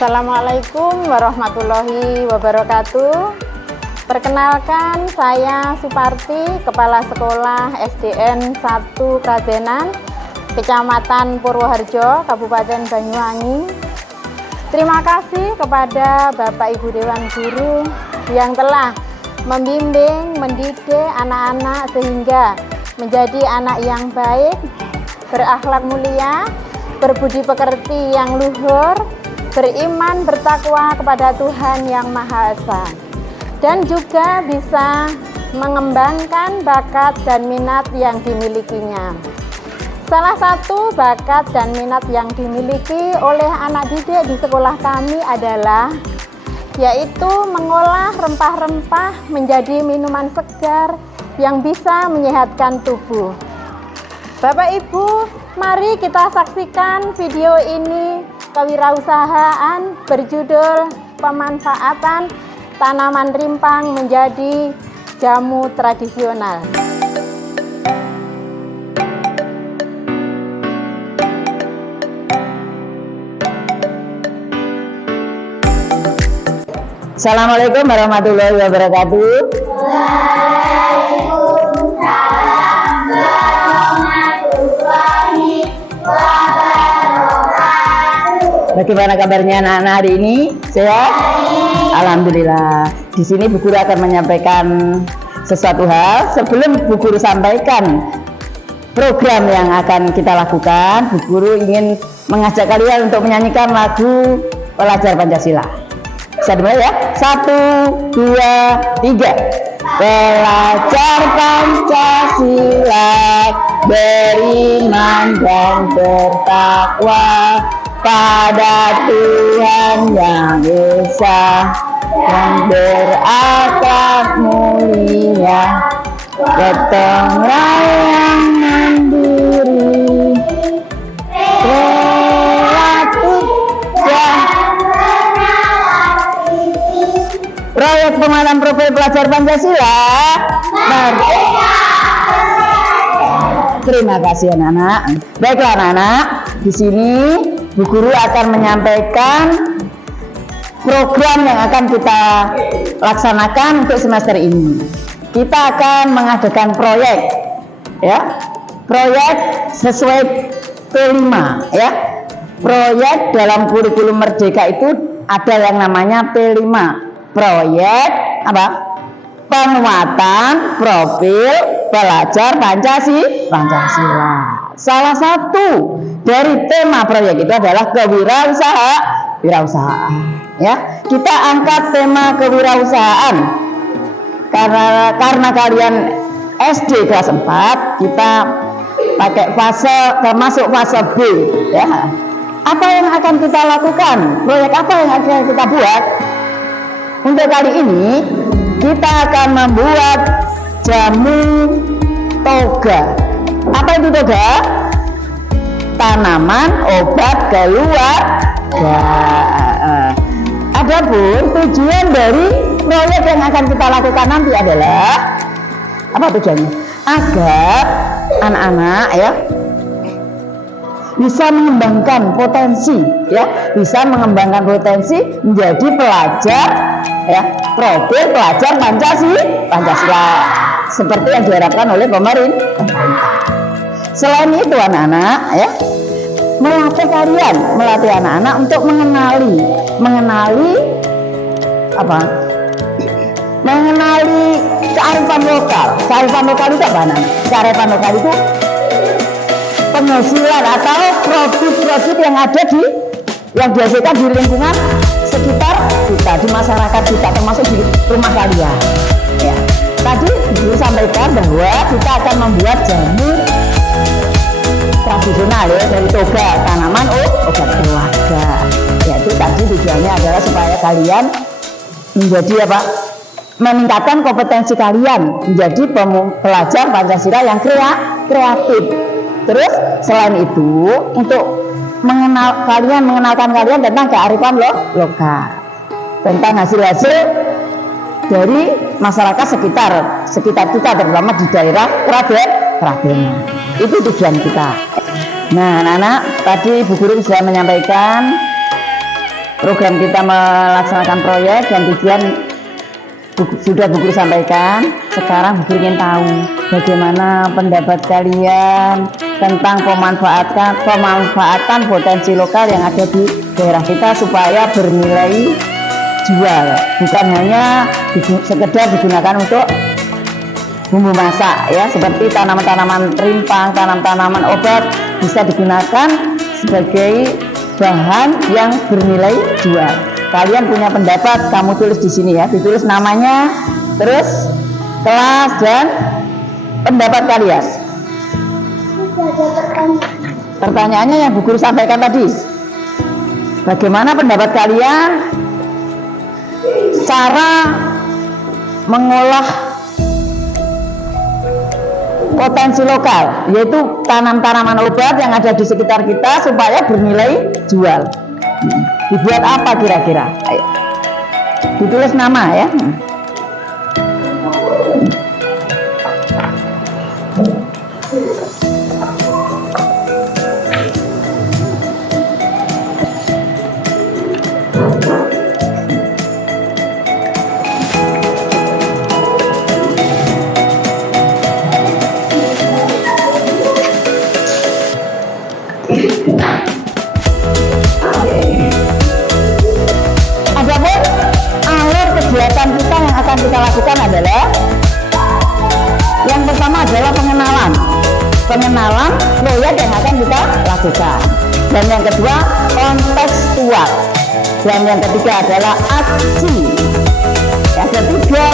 Assalamualaikum warahmatullahi wabarakatuh. Perkenalkan, saya Suparti, Kepala Sekolah SDN 1 Kradenan, Kecamatan Purwoharjo, Kabupaten Banyuwangi. Terima kasih kepada Bapak Ibu Dewan Guru yang telah membimbing, mendidik anak-anak sehingga menjadi anak yang baik, berakhlak mulia, berbudi pekerti yang luhur, beriman, bertakwa kepada Tuhan Yang Maha Esa, dan juga bisa mengembangkan bakat dan minat yang dimilikinya. Salah satu bakat dan minat yang dimiliki oleh anak didik di sekolah kami adalah yaitu mengolah rempah-rempah menjadi minuman segar yang bisa menyehatkan tubuh. Bapak Ibu, mari kita saksikan video ini, kewirausahaan berjudul pemanfaatan tanaman rimpang menjadi jamu tradisional. Assalamualaikum warahmatullahi wabarakatuh. Bagaimana kabarnya anak-anak hari ini? Sehat? Alhamdulillah. Di sini Bu Guru akan menyampaikan sesuatu hal. Sebelum Bu Guru sampaikan program yang akan kita lakukan, Bu Guru ingin mengajak kalian untuk menyanyikan lagu Pelajar Pancasila. Bisa dimulai ya? 1, 2, 3. Pelajar Pancasila, beriman dan bertakwa pada Tuhan Yang Esa, yang berakhlak mulia, gotong royong mandiri, kreatif dan proyek penguatan profil pelajar Pancasila. Terima kasih anak-anak. Baiklah anak-anak, di sini Bu Guru akan menyampaikan program yang akan kita laksanakan untuk semester ini. Kita akan mengadakan proyek, ya, proyek sesuai P5, ya. Proyek dalam kurikulum Merdeka itu ada yang namanya P5, proyek apa? Penguatan profil pelajar Pancasila. Salah satu dari tema proyek itu adalah kewirausahaan. Ya, kita angkat tema kewirausahaan karena kalian SD kelas 4, kita pakai masuk fase B. Ya, apa yang akan kita lakukan? Proyek apa yang akan kita buat? Untuk kali ini kita akan membuat jamu toga. Apa itu toga? Tanaman obat keluarga. Adapun tujuan dari proyek yang akan kita lakukan nanti adalah apa tujuannya? Agar anak-anak ya bisa mengembangkan potensi, ya, bisa mengembangkan potensi menjadi pelajar, ya, profil pelajar Pancasila seperti yang diharapkan oleh pemerintah. Selain itu anak-anak, ya, melatih anak-anak untuk mengenali apa? Mengenali kearifan lokal. Kearifan lokal itu apa, anak? Kearifan lokal itu penghasilan atau produk-produk yang ada yang dihasilkan di lingkungan sekitar kita, di masyarakat kita, termasuk di rumah kalian. Ya. Tadi Ibu sampaikan bahwa kita akan membuat jamu tradisional, ya, dari toga, tanaman obat keluarga. Yaitu tadi tujuannya adalah supaya kalian menjadi apa? Meningkatkan kompetensi kalian menjadi pelajar Pancasila yang kreatif. Terus selain itu untuk mengenalkan kalian tentang kearifan lokal, tentang hasil-hasil dari masyarakat sekitar kita, terutama di daerah Kradenan. Itu tujuan kita. Nah, anak-anak, tadi Bu Guru sudah menyampaikan program kita melaksanakan proyek dan tujuan sudah Bu Guru sampaikan. Sekarang Bu Guru ingin tahu bagaimana pendapat kalian tentang pemanfaatan potensi lokal yang ada di daerah kita supaya bernilai jual, bukan hanya sekedar digunakan untuk bumbu masak ya, seperti tanaman-tanaman rimpang, tanaman obat bisa digunakan sebagai bahan yang bernilai jual. Kalian punya pendapat, kamu tulis di sini ya, ditulis namanya, terus kelas dan pendapat kalian. Pertanyaannya yang Bu Guru sampaikan tadi, bagaimana pendapat kalian cara mengolah potensi lokal, yaitu tanam-tanaman obat yang ada di sekitar kita supaya bernilai jual. Dibuat apa kira-kira? Ayo, ditulis nama ya. Adapun alur kegiatan kita yang akan kita lakukan adalah yang pertama adalah pengenalan proyek yang akan kita lakukan, dan yang kedua kontekstual, dan yang ketiga adalah aksi. Yang ketiga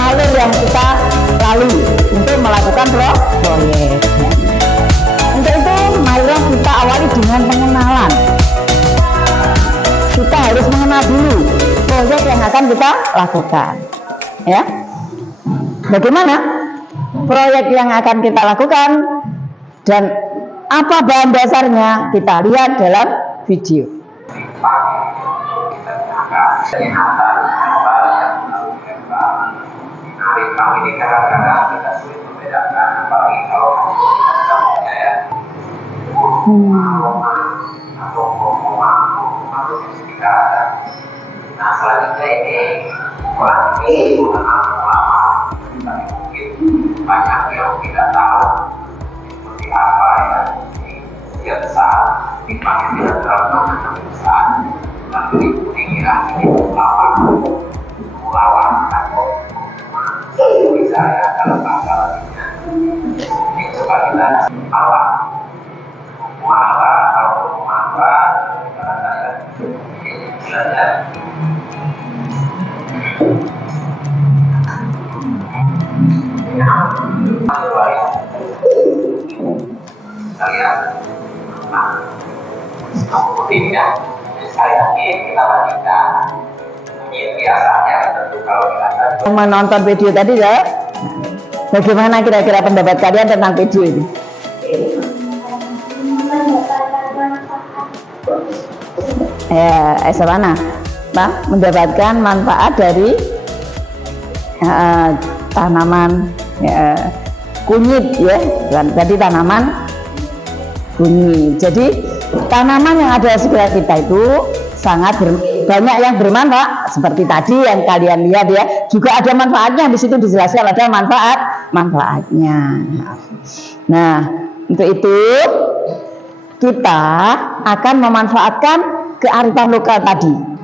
alur yang kita lalui untuk melakukan proyek. Untuk itu marilah kita awali dengan pengenalan. Kita harus mengenal dulu proyek yang akan kita lakukan ya. Bagaimana proyek yang akan kita lakukan dan apa bahan dasarnya, kita lihat dalam video. Ini kadang-kadang kita sulit membedakan, apalagi kalau atau sekitar. Nah, selanjutnya ini orang ini ulama, mungkin banyak yang tidak tahu seperti apa ya dia besar, hikmahnya tidak terlalu besar, dan kuning ya ini melawan atau bisa ya kalau bahasa lainnya ini coba kita awal muara atau muara karena saya belajar kalian kemudian sekali lagi kita lanjutkan biasanya tentu kalau kita menonton video tadi ya, bagaimana kira-kira pendapat kalian tentang video ini? Ya, mana? Nah, mendapatkan manfaat dari tanaman kunyit ya, dan tadi tanaman kunyit. Jadi tanaman yang ada di sekitar kita itu sangat banyak yang bermanfaat, seperti tadi yang kalian lihat ya, juga ada manfaatnya. Di situ dijelaskan ada manfaatnya. Nah, untuk itu kita akan memanfaatkan kearifan lokal tadi.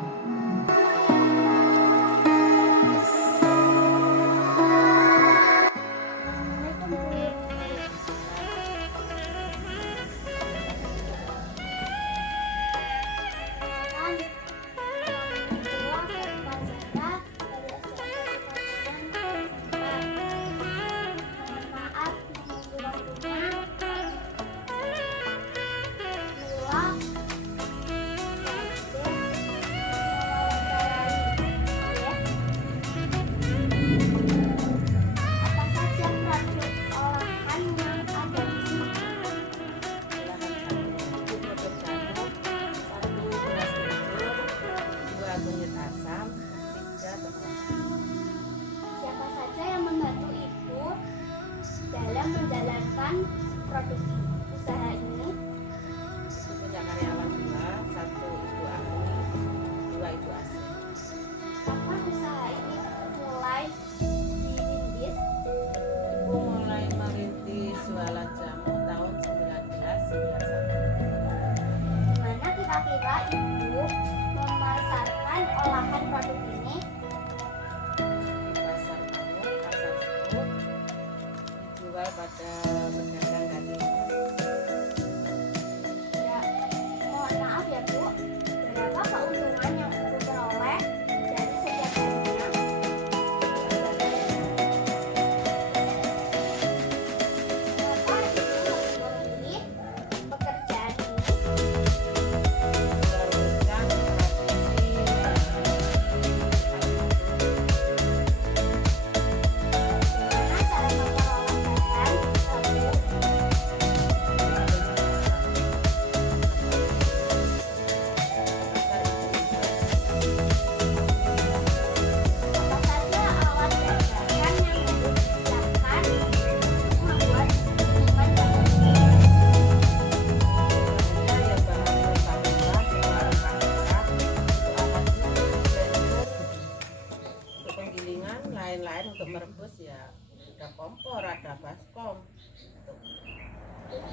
untuk merebus ya ada kompor, ada baskom.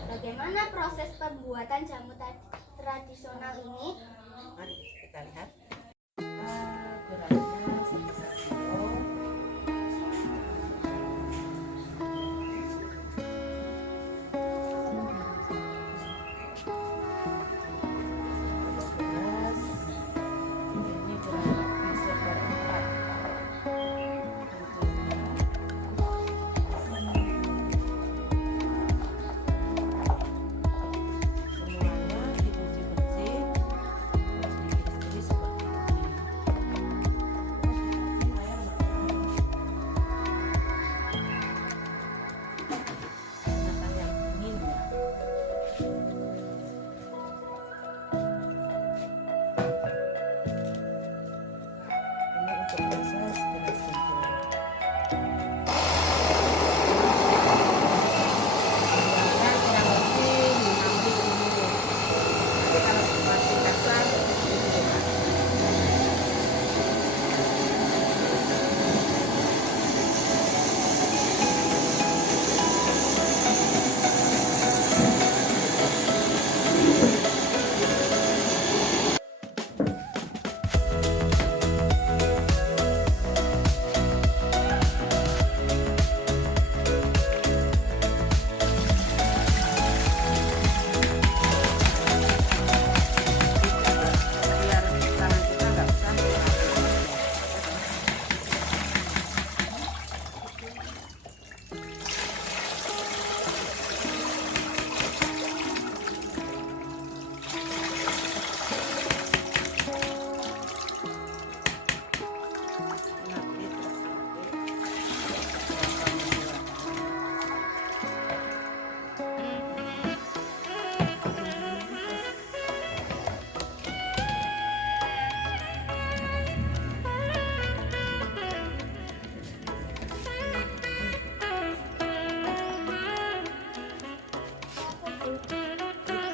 Bagaimana proses pembuatan jamu tradisional ini? Mari kita lihat. Guranya sebesar kilo. Beras. Ini kurang lebih seperempat. Semuanya dicuci bersih, terus diiris-iris seperti ini. Menggunakan yang dingin ya. Ini untuk proses beras hijau. Harganya kurang lebih 5.000. Tapi kalau masih kasar itu juga. Biar tangan kita nggak usah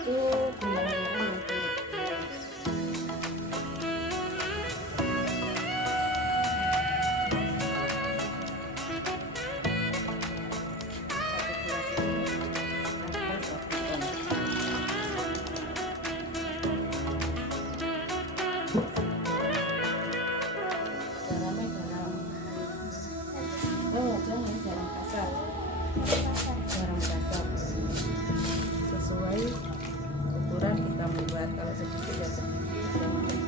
itu gimana nanti. Garamnya garam. Oh, jangan garam kasar. Garam kasar. Sesuai ukuran kita membuat, kalau sedikit ya sedikit, jangan banyak.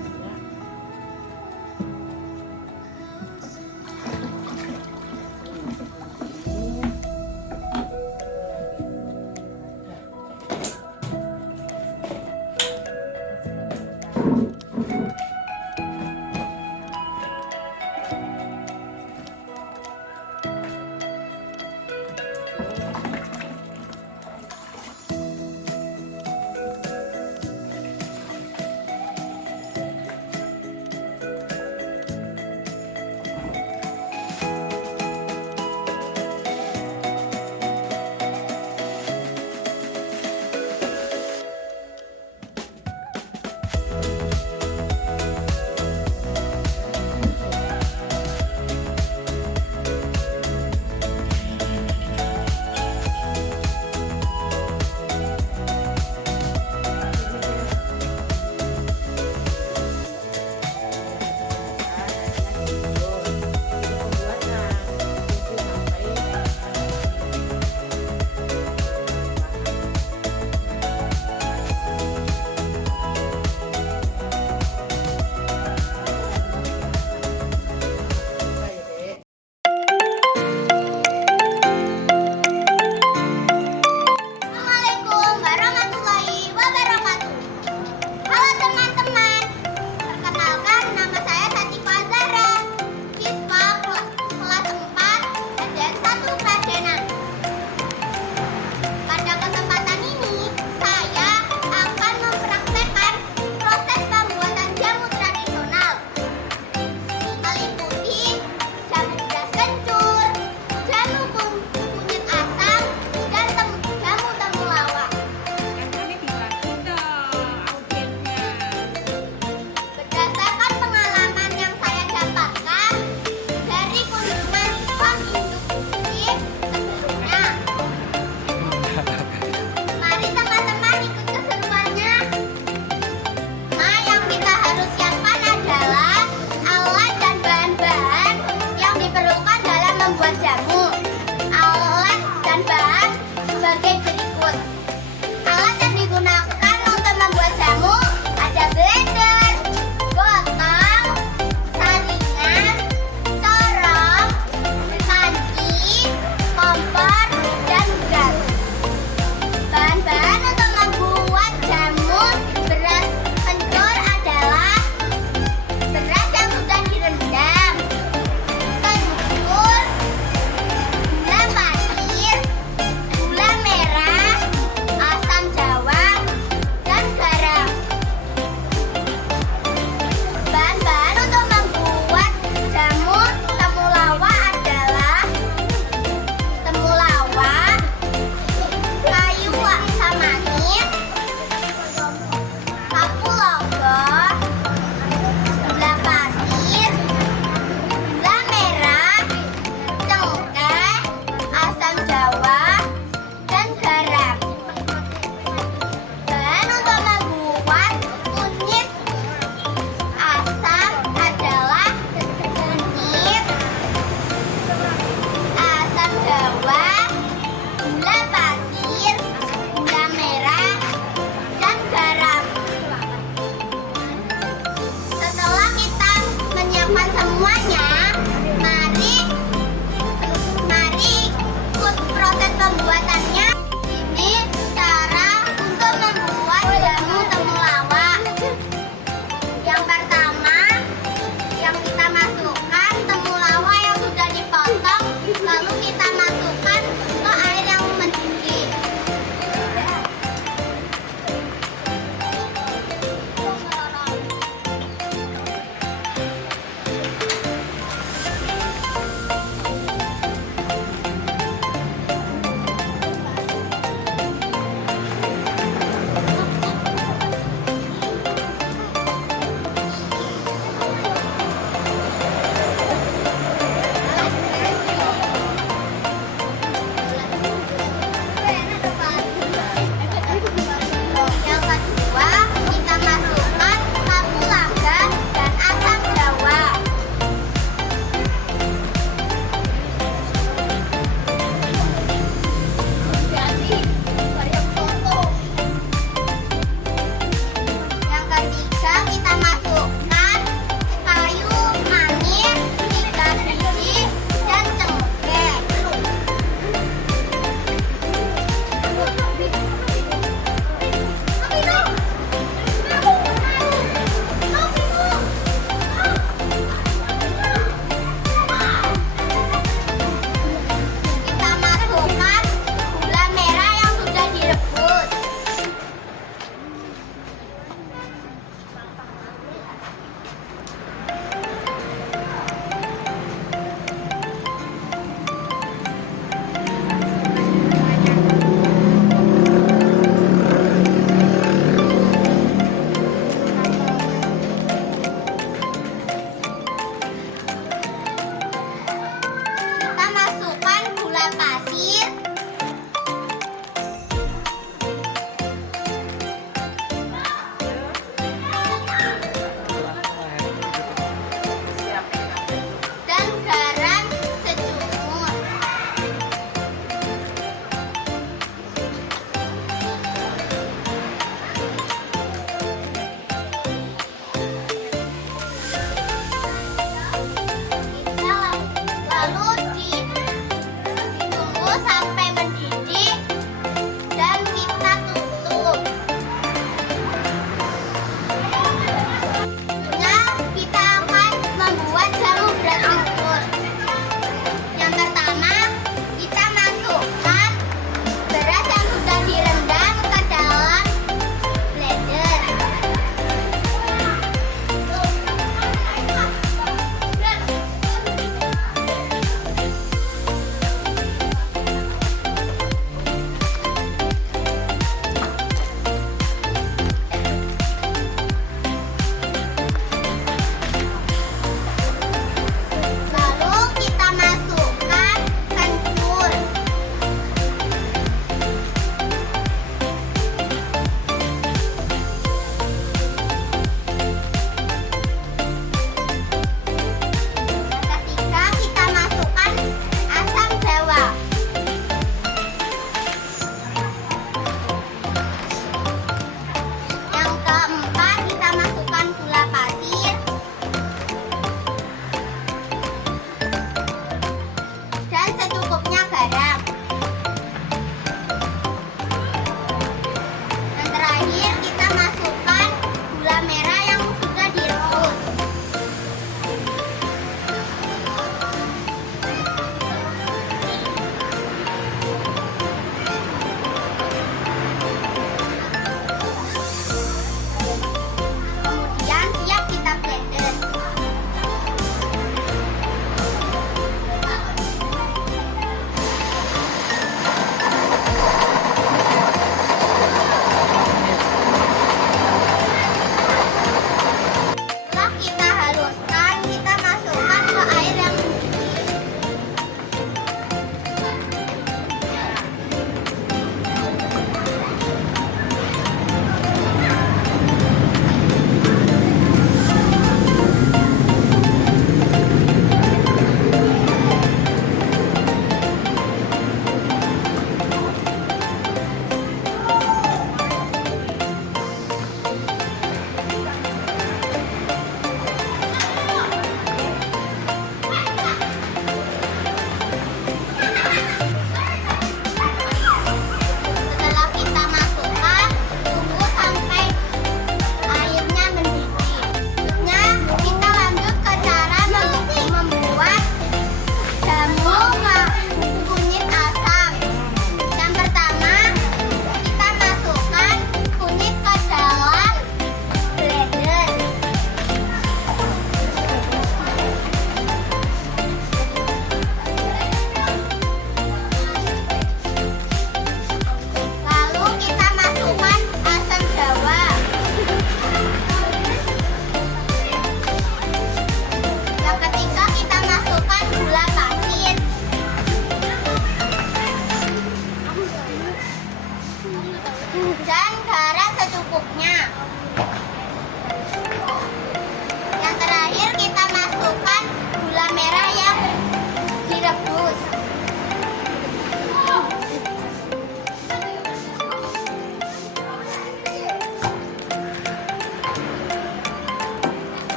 membuat jamu